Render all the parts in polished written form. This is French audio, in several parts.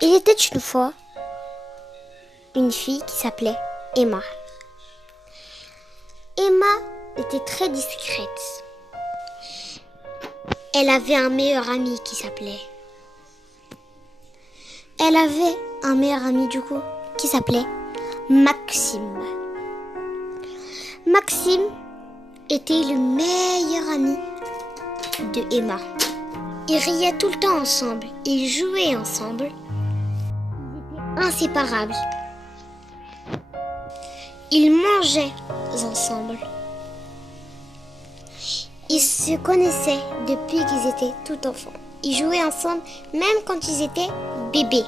Il était une fois une fille qui s'appelait Emma. Emma était très discrète. Elle avait un meilleur ami qui s'appelait... Elle avait un meilleur ami du coup qui s'appelait Maxime. Maxime était le meilleur ami de Emma. Ils riaient tout le temps ensemble, ils jouaient ensemble. Ils étaient inséparables. Ils mangeaient ensemble. Ils se connaissaient depuis qu'ils étaient tout enfants. Ils jouaient ensemble même quand ils étaient bébés.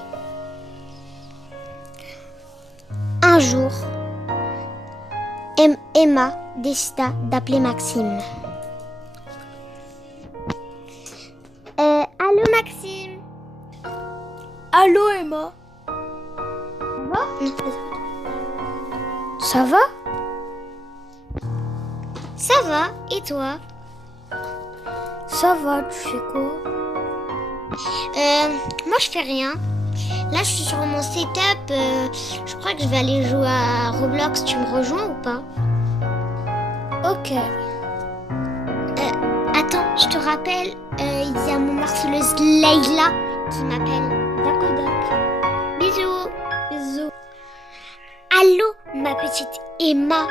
Un jour, Emma décida d'appeler Maxime. Allô Maxime? Allô Emma? Ça va? Ça va, et toi? Ça va, tu fais quoi? Moi je fais rien. Là je suis sur mon setup, je crois que je vais aller jouer à Roblox, tu me rejoins ou pas? Ok. Attends, je te rappelle, il y a mon harceleuse Leïla qui m'appelle. D'accord. Bisous. Bisous. Allô ma petite Emma.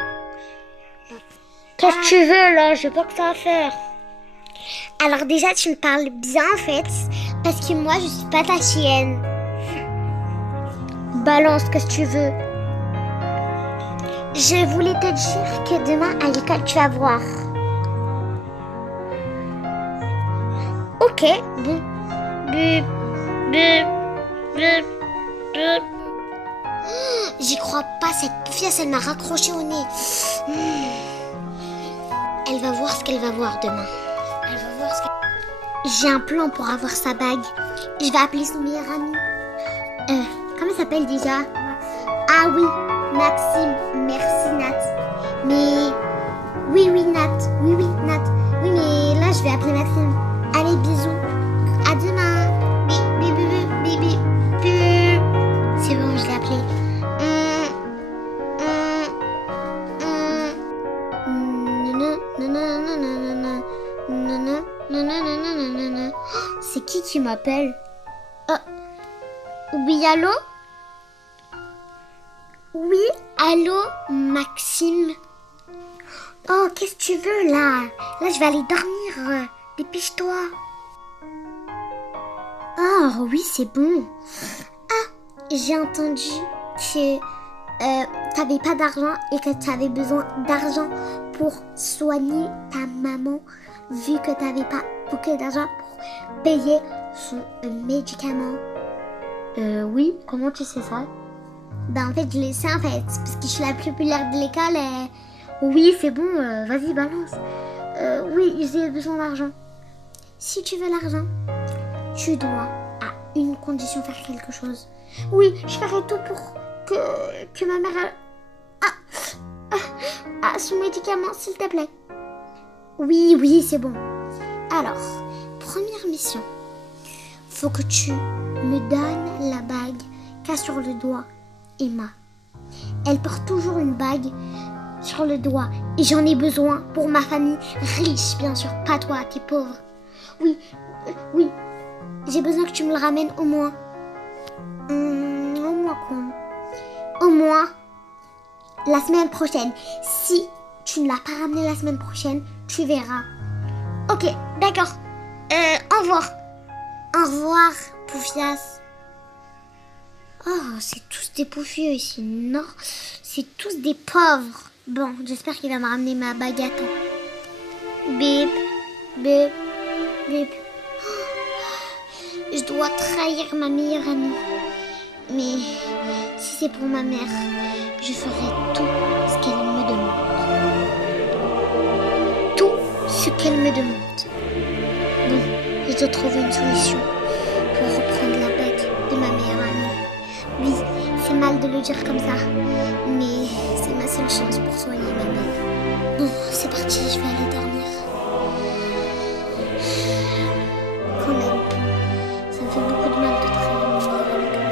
Qu'est-ce que tu veux là? J'ai pas que ça à faire. Alors déjà tu me parles bien en fait, parce que moi je suis pas ta chienne. Balance, qu'est-ce que tu veux? Je voulais te dire que demain à l'école tu vas voir. Ok, bon. Bup, bup, bup, bup. J'y crois pas, cette poufiasse, elle m'a raccroché au nez. Elle va voir ce qu'elle va voir demain. Elle va voir ce qu'elle... J'ai un plan pour avoir sa bague. Je vais appeler son meilleur ami. Comment il s'appelle déjà? Ah oui, Maxime. Merci Nat. Mais... Oui, Nat. Oui, Nat. Oui, mais là, je vais appeler Maxime. Allez, bisous. À demain. Bibi. C'est bon, je l'ai appelé. C'est qui m'appelle? Oui, allô? Oui, allô, Maxime? Oh, qu'est-ce que tu veux là? Là, je vais aller dormir. Dépêche-toi. Oh, oui, c'est bon. Ah, j'ai entendu que t'avais pas d'argent et que t'avais besoin d'argent pour soigner ta maman, vu que t'avais pas beaucoup d'argent pour payer son médicament. Oui, comment tu sais ça? Ben en fait, je le sais en fait, parce que je suis la plus populaire de l'école et... Oui, c'est bon, vas-y, balance. Oui, j'ai besoin d'argent. Si tu veux l'argent, tu dois, à une condition, faire quelque chose. Oui, je ferai tout pour que ma mère... son médicament, s'il te plaît. Oui, c'est bon. Alors, première mission. Faut que tu me donnes la bague qu'a sur le doigt Emma. Elle porte toujours une bague sur le doigt et j'en ai besoin pour ma famille riche, bien sûr, pas toi, t'es pauvre. Oui, j'ai besoin que tu me le ramènes au moins. Au moins quoi? Au moins la semaine prochaine. Si tu ne l'as pas ramené la semaine prochaine, tu verras. Ok, d'accord. Au revoir. Au revoir, Poufias. Oh, c'est tous des poufieux ici. Non, c'est tous des pauvres. Bon, j'espère qu'il va me ramener ma bague à temps. Bip. Je dois trahir ma meilleure amie. Mais si c'est pour ma mère, je ferai tout ce qu'elle me demande. Tout ce qu'elle me demande. Bon, je dois trouver une solution pour reprendre la bague de ma meilleure amie. Oui, c'est mal de le dire comme ça, mais c'est ma seule chance pour soigner ma mère. Bon, c'est parti, je vais aller dormir. Quand même, ça me fait beaucoup de mal de travailler mon meilleur ami comme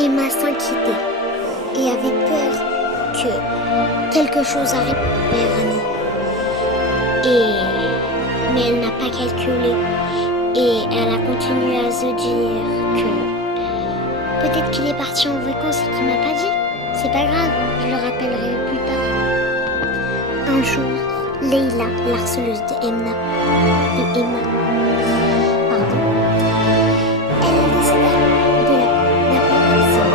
Emma s'inquiétait et avait peur que quelque chose arrive à Annie. Mais elle n'a pas calculé et elle a continué à se dire que peut-être qu'il est parti en vacances et qu'il m'a pas dit. C'est pas grave, je le rappellerai plus tard. Un jour, Leila, l'harceleuse de Emma, pardon, elle décida d'appeler Maxime.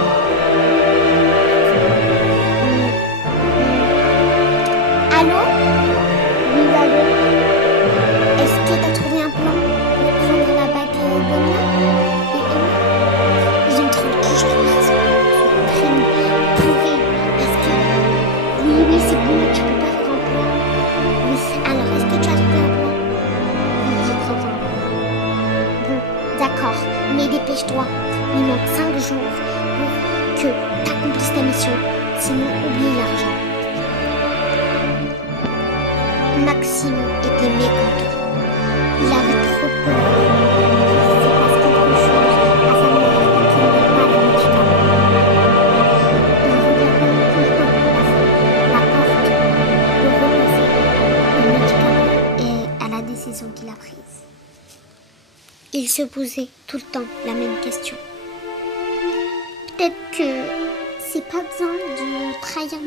Allô? Oui, allô? Est-ce que t'as trouvé un plan pour prendre la bague d'Emma et Emma? J'aime trop toujours ce crime pourri parce que oui, c'est bon, tu peux pas faire un plan. Oui, alors est-ce que tu as trouvé un plan? Oui, je crois pas. Bon, d'accord, mais dépêche-toi. Il manque 5 jours pour que tu accomplisses ta mission. Sinon, oublie l'argent. Maxime était mécontent. Il avait trop peur qu'il se passe quelque chose à sa mère et qu'il n'ait pas les médicaments. Il regardait tout le temps la porte pour repasser les médicaments et à la décision qu'il a prise. Il se posait tout le temps la même question. Peut-être que c'est pas besoin de trahir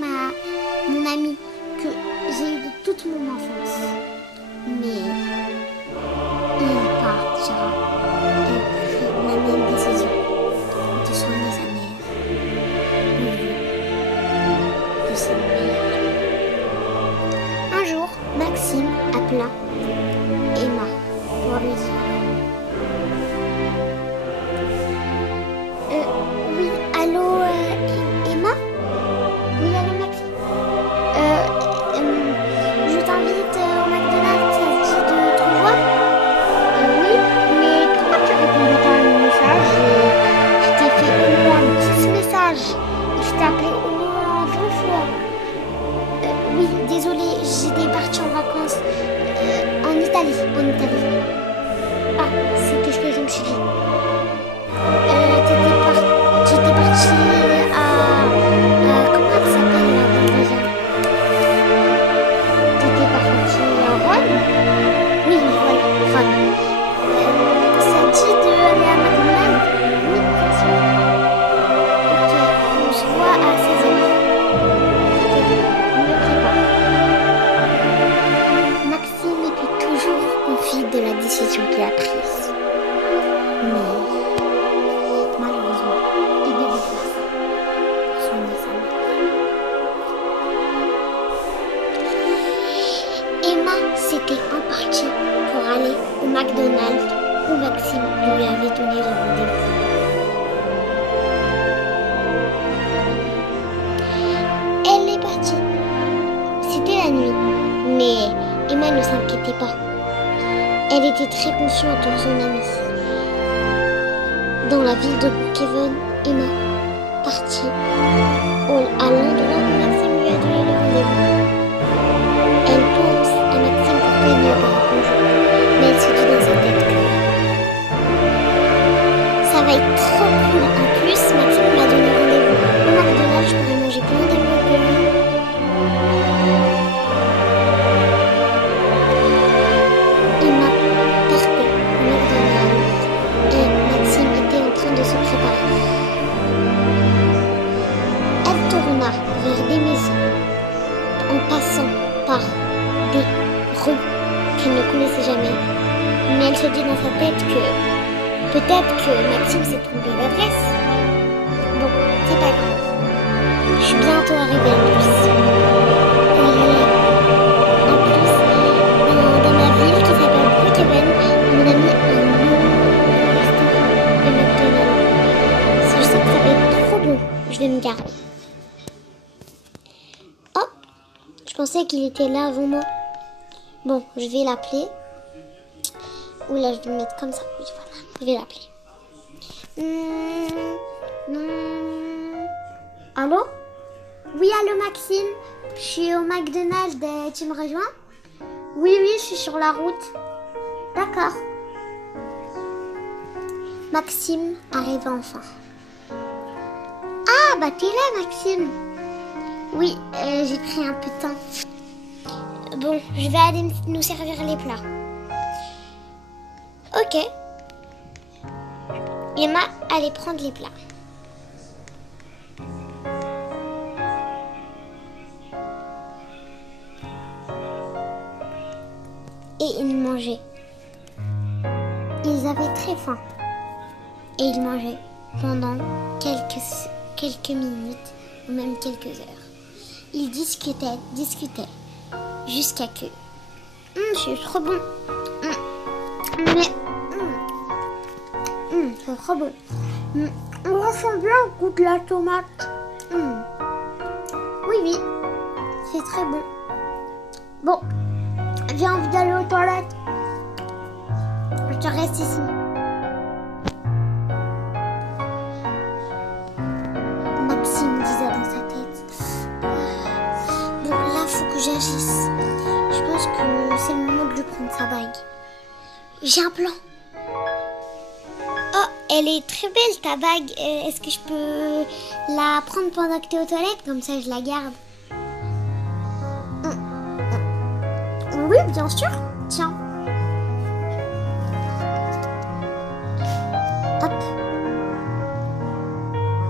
mon ami que j'ai eu de toute mon enfance. Mais il partira et prit la même décision de soigner sa mère au lieu de sa mère. Un jour, Maxime appela Emma pour lui dire oui, allô, Emma? Oui, allô, Maxime? Je t'invite au McDonald's, ça te dit de te revoir? Oui, mais pourquoi tu répondais pas à mon message? Je t'ai fait au moins 10 messages. Je t'ai appelé au moins 20 fois. Oui, désolée, j'étais partie en vacances en Italie. Ah, c'est ce que je me suis dit. J'étais partie à comment elle s'appelle là déjà? T'étais partie à Rome? Oui, voilà, Rome. Ça te dit d'aller à McDonald's? Oui, bien sûr. Ok, on se voit à 16h. Ok, me prépare. Maxime était toujours confus de la décision qu'il a prise. Mais malheureusement, il devait faire ça pour soigner sa mère. Emma s'était empartie pour aller au McDonald's où Maxime lui avait donné le rendez-vous. Elle est partie. C'était la nuit, mais Emma ne s'inquiétait pas. Elle était très consciente de son amie. Dans la ville de Brookhaven, Emma partit à l'endroit où Maxime lui a donné le rendez-vous. Elle pense à Maxime pourquoi il n'y a pas répondu, mais elle se dit dans sa tête que ça va être trop cool. En plus, Maxime m'a donné rendez-vous au McDonald's, je pourrais manger plein d'hamburgers. Emma partait au McDonald's et Maxime était en train de se préparer. Elle tourna vers des maisons en passant par des rues qu'elle ne connaissait jamais. Mais elle se dit dans sa tête que peut-être que Maxime s'est trompé d'adresse. Bon, c'est pas grave. Je suis bientôt arrivée en plus. En plus, dans ma ville qui s'appelle Brookhaven, on a mis un nouveau restaurant de McDonald's. Je sais que ça va être trop bon. Je vais me garer. Oh, je pensais qu'il était là avant moi. Bon, je vais l'appeler. Oula, je vais le mettre comme ça. Oui, voilà, je vais l'appeler. Allô? Oui, allô Maxime? Je suis au McDonald's, tu me rejoins? Oui, je suis sur la route. D'accord. Maxime arriva enfin. Ah bah t'es là, Maxime. Oui, j'ai pris un peu de temps. Bon, je vais aller nous servir les plats. Ok. Emma allait prendre les plats. Et ils mangeaient. Ils avaient très faim. Et ils mangeaient pendant quelques minutes ou même quelques heures. Ils discutaient, jusqu'à que... c'est trop bon. Mais... c'est trop bon. On ressent bien le goût de la tomate. Oui, c'est très bon. Bon, j'ai envie d'aller aux toilettes. Je te reste ici. Maxime disait dans sa tête. Bon, là, faut que j'agisse. Je pense que c'est le moment de lui prendre sa bague. J'ai un plan. Oh, elle est très belle ta bague. Est-ce que je peux la prendre pendant que tu es aux toilettes? Comme ça, je la garde. Oui, bien sûr. Tiens. Hop.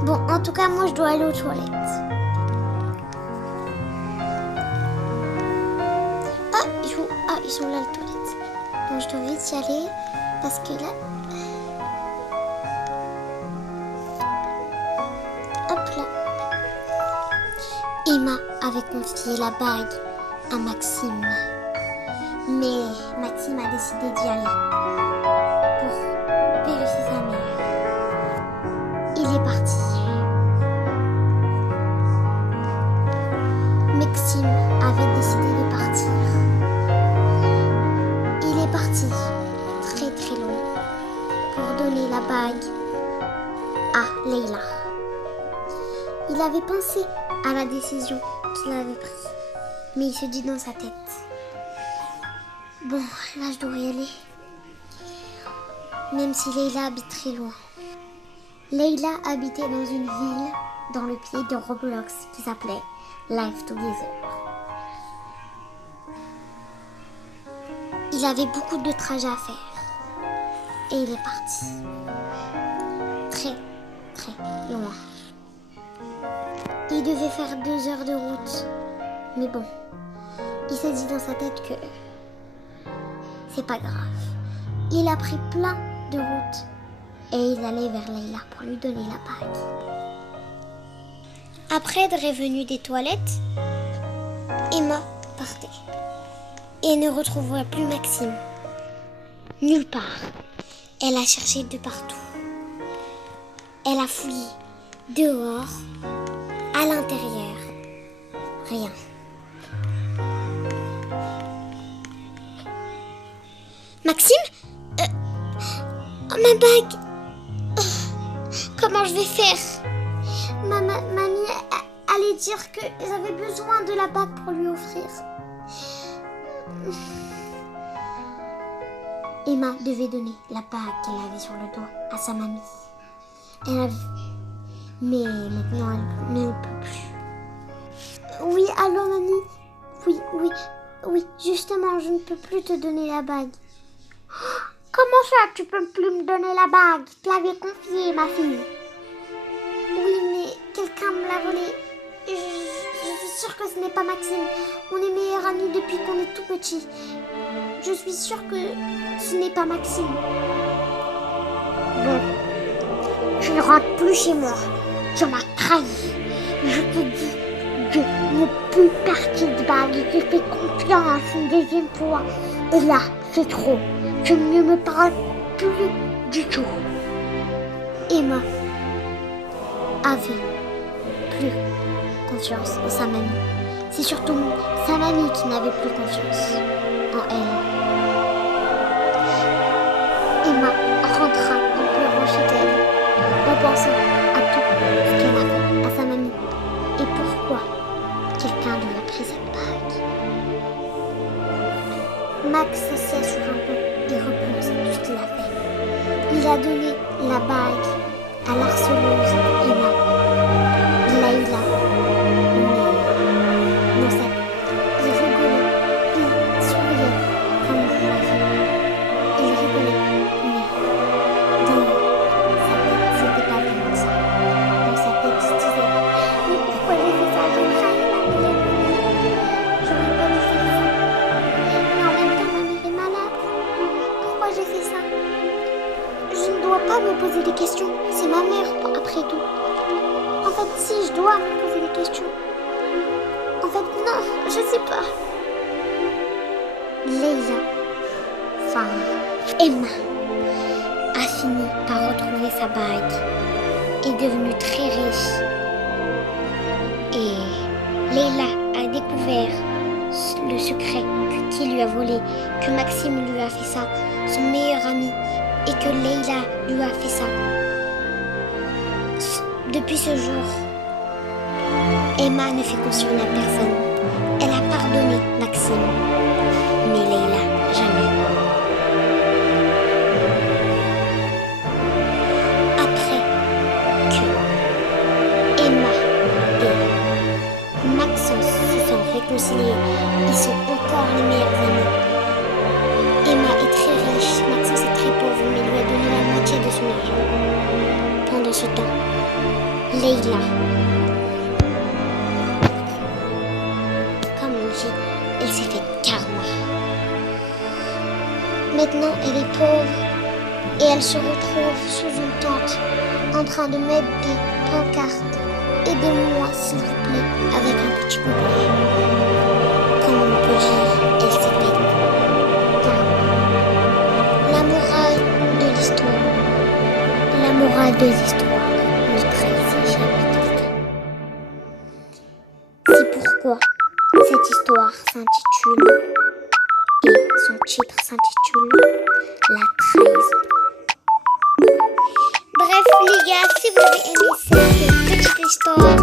Bon, en tout cas, moi, je dois aller aux toilettes. Ils sont là, les toilettes. Donc, je dois vite y aller. Parce que là... Hop là. Emma avait confié la bague à Maxime. Mais Maxime a décidé d'y aller pour vérifier sa mère. Il est parti. Maxime avait décidé de partir. Il est parti très très loin pour donner la bague à Leila. Il avait pensé à la décision qu'il avait prise, mais il se dit dans sa tête: bon, là je dois y aller. Même si Leila habite très loin. Leila habitait dans une ville dans le pied de Roblox qui s'appelait Live Together. Il avait beaucoup de trajets à faire. Et il est parti. Très, très loin. Il devait faire 2 heures de route. Mais bon, il s'est dit dans sa tête que c'est pas grave. Il a pris plein de routes et il allait vers Leila pour lui donner la bague. Après être revenue des toilettes, Emma partait et ne retrouverait plus Maxime. Nulle part. Elle a cherché de partout. Elle a fouillé dehors, à l'intérieur. Rien. Maxime? Ma bague. Comment je vais faire? Mamie allait dire que j'avais besoin de la bague pour lui offrir. Emma devait donner la bague qu'elle avait sur le doigt à sa mamie. Mais maintenant elle ne peut plus. Oui, allô mamie? Oui, justement, je ne peux plus te donner la bague. Comment ça, tu peux plus me donner la bague? Je te l'avais confiée, ma fille. Oui, mais quelqu'un me l'a volée. Je suis sûre que ce n'est pas Maxime. On est meilleurs amis depuis qu'on est tout petits. Je suis sûre que ce n'est pas Maxime. Bon, je ne rentre plus chez moi. Tu m'as trahi. Je te dis, je n'ai plus partie de bague. Je te fais confiance une deuxième fois. Et là, c'est trop. Tu ne me parles plus du tout. Emma avait plus confiance en sa mamie. C'est surtout sa mamie qui n'avait plus confiance en elle. Emma rentra en pleurant chez elle, en pensant à tout ce qu'elle a fait à sa mamie et pourquoi quelqu'un lui a pris cette bague. Max s'assied sur un banc et repense à tout ce qu'il a fait. Il a donné la bague à l'harceleuse Emma. dois pas me poser des questions. C'est ma mère, après tout. En fait, si, je dois me poser des questions. En fait, non, je sais pas. Leila, enfin, Emma, a fini par retrouver sa bague. Est devenue très riche. Et Leila a découvert le secret qui lui a volé, que Maxime lui a fait ça, son meilleur ami, et que Leila lui a fait ça. Depuis ce jour, Emma ne fait confiance à personne. Elle a pardonné Maxime, mais Leila, jamais. Après que Emma et Maxence se sont réconciliés, ils sont encore les meilleurs amis. Emma est très riche, Maxence est très pauvre, mais lui a donné la moitié de son argent. Pendant ce temps, Leila, comme on dit, elle s'est fait karma. Maintenant, elle est pauvre et elle se retrouve sous une tente en train de mettre des pancartes. Aidez-moi, s'il vous plaît, avec un petit couplet. Comme on peut dire, elle s'est fait karma. La morale de l'histoire. La morale de l'histoire. Ne trahissez jamais quelqu'un. C'est pourquoi cette histoire s'intitule, et son titre s'intitule La trahison. Bref les gars, si vous avez aimé cette petite histoire,